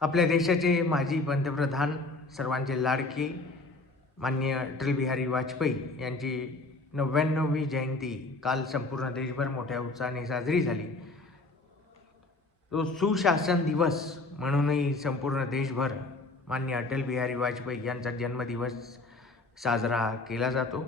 आपल्या देशाचे माजी पंतप्रधान सर्वांचे लाडके माननीय अटलबिहारी वाजपेयी यांची नव्याण्णववी जयंती काल संपूर्ण देशभर मोठ्या उत्साहाने साजरी झाली. तो सुशासन दिवस म्हणूनही संपूर्ण देशभर मान्य अटल बिहारी वाजपेयी यांचा जन्मदिवस साजरा केला जातो.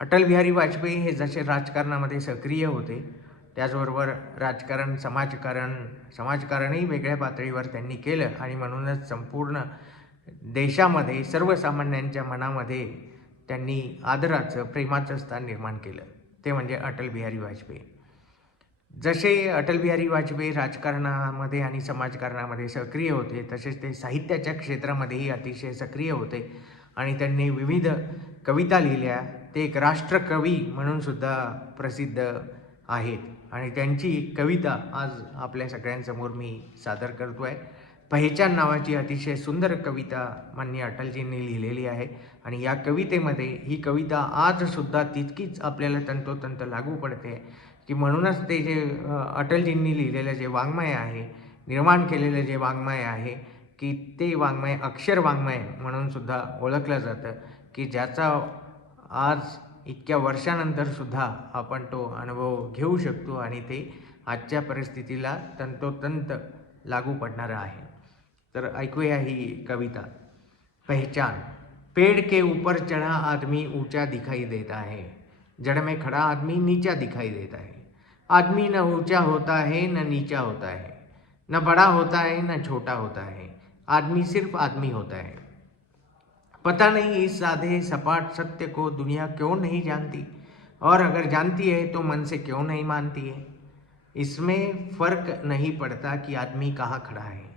अटल बिहारी वाजपेयी हे जसे राजकारणामध्ये सक्रिय होते त्याचबरोबर राजकारण समाजकारण समाजकारणही वेगळ्या पातळीवर त्यांनी केलं आणि म्हणूनच संपूर्ण देशामध्ये सर्वसामान्यांच्या मनामध्ये त्यांनी आदराचं प्रेमाचं स्थान निर्माण केलं. ते म्हणजे अटल बिहारी वाजपेयी. जसे अटल बिहारी वाजपेयी राजकारणामध्ये आणि समाजकारणामध्ये सक्रिय होते तसेच ते साहित्याच्या क्षेत्रामध्येही अतिशय सक्रिय होते आणि त्यांनी विविध कविता लिहिल्या. ते एक राष्ट्रकवी म्हणून सुद्धा प्रसिद्ध आहेत. आणि त्यांची कविता आज आपल्या सगळ्यांसमोर मी सादर करतो आहे पहिचान नावाची अतिशय सुंदर कविता माननीय अटलजींनी लिहिलेली आहे. आणि या कवितेमध्ये ही कविता आजसुद्धा तितकीच आपल्याला तंतोतंत लागू पडते की म्हणूनच ते जे अटलजींनी लिहिलेलं जे वाङ्मय आहे निर्माण केलेलं जे वाङ्मय आहे की ते वाङ्मय अक्षर वाङ्मय म्हणून सुद्धा ओळखलं जातं की ज्याचा आज इतक्या वर्षानंतर सुद्धा आपण तो अनुभव घेऊ शकतो आणि ते आजच्या परिस्थितीला तंतोतंत लागू पडणारं आहे. तर ऐकूया ही कविता. पहचान. पेड़ के ऊपर चढ़ा आदमी ऊंचा दिखाई देता है. जड़ में खड़ा आदमी नीचा दिखाई देता है. आदमी न ऊंचा होता है न नीचा होता है. न बड़ा होता है न छोटा होता है. आदमी सिर्फ आदमी होता है। पता नहीं इस साधे सपाट सत्य को दुनिया क्यों नहीं जानती? और अगर जानती है तो मन से क्यों नहीं मानती है? इसमें फ़र्क नहीं पड़ता कि आदमी कहाँ खड़ा है।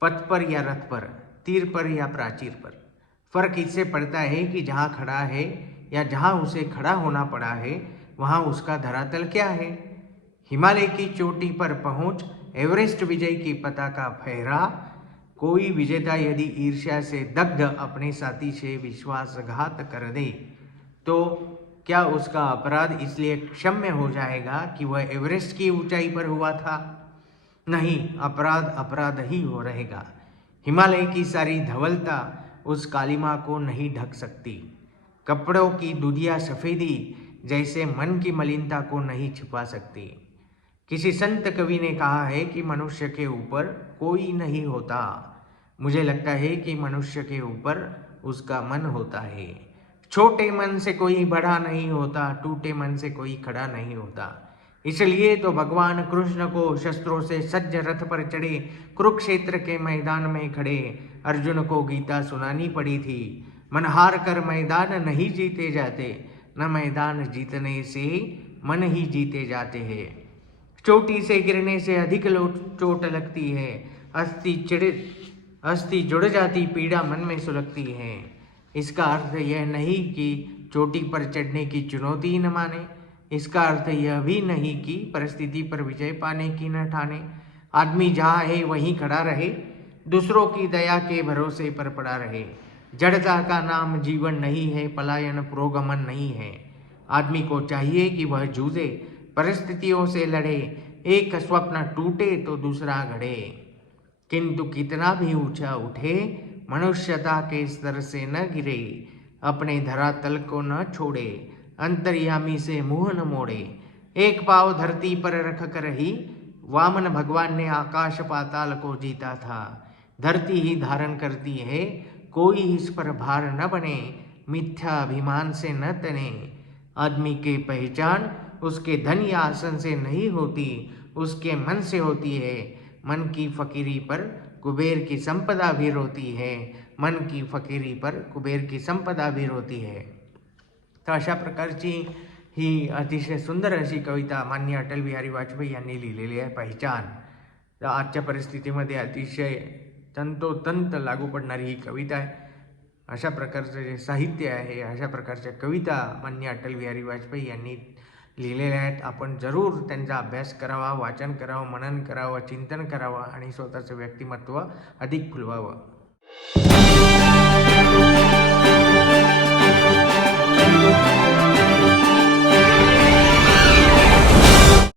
पथ पर या रथ पर, तीर पर या प्राचीर पर। फ़र्क इससे पड़ता है कि जहाँ खड़ा है या जहाँ उसे खड़ा होना पड़ा है, वहाँ उसका धरातल क्या है? हिमालय की चोटी पर पहुँच, एवरेस्ट विजय की पताका फहरा कोई विजेता यदि ईर्ष्या से दग्ध अपने साथी से विश्वासघात कर दे तो क्या उसका अपराध इसलिए क्षम्य हो जाएगा कि वह एवरेस्ट की ऊंचाई पर हुआ था? नहीं, अपराध अपराध ही हो रहेगा। हिमालय की सारी धवलता उस कालिमा को नहीं ढक सकती। कपड़ों की दुधिया सफ़ेदी जैसे मन की मलिनता को नहीं छिपा सकती। किसी संत कवि ने कहा है कि मनुष्य के ऊपर कोई नहीं होता। मुझे लगता है कि मनुष्य के ऊपर उसका मन होता है। छोटे मन से कोई बड़ा नहीं होता, टूटे मन से कोई खड़ा नहीं होता। इसलिए तो भगवान कृष्ण को शस्त्रों से सज्ज रथ पर चढ़े, कुरुक्षेत्र के मैदान में खड़े अर्जुन को गीता सुनानी पड़ी थी। मन हार कर मैदान नहीं जीते जाते, न मैदान जीतने से मन ही जीते जाते हैं। चोटी से गिरने से अधिक चोट लगती है, अस्थि चिड़ अस्थि जुड़ जाती, पीड़ा मन में सुलगती है। इसका अर्थ यह नहीं कि चोटी पर चढ़ने की चुनौती न माने। इसका अर्थ यह भी नहीं कि परिस्थिति पर विजय पाने की न ठाने। आदमी जहाँ है, वहीं खड़ा रहे। दूसरों की दया के भरोसे पर पड़ा रहे। जड़ता का नाम जीवन नहीं है, पलायन प्रोगमन नहीं है। आदमी को चाहिए कि वह जूझे, परिस्थितियों से लड़े। एक स्वप्न टूटे तो दूसरा घड़े किंतु कितना भी ऊँचा उठे, मनुष्यता के स्तर से न गिरे, अपने धरातल को न छोड़े, अंतर्यामी से मुँह न मोड़े। एक पाव धरती पर रख कर ही वामन भगवान ने आकाश पाताल को जीता था। धरती ही धारण करती है, कोई इस पर भार न बने, मिथ्या अभिमान से न तने। आदमी की पहचान उसके धन या आसन से नहीं होती, उसके मन से होती है। मन की फकीरी पर कुबेर की संपदा भी रोती है। मन की फकीरी पर कुबेर की संपदा भी रोती है। तर अशा प्रकारची ही अतिशय सुंदर अशी कविता माननीय अटल बिहारी वाजपेयी यांनी लिहिलेली आहे पहिचान. तर आजच्या परिस्थितीमध्ये अतिशय तंतोतंत लागू पडणारी ही कविता आहे. अशा प्रकारचं जे साहित्य आहे अशा प्रकारच्या कविता माननीय अटल बिहारी वाजपेयी यांनी लिहिलेल्या आहेत. आपण जरूर त्यांचा अभ्यास करावा वाचन करावं मनन करावं चिंतन करावं आणि स्वतःचं व्यक्तिमत्व अधिक फुलवावं.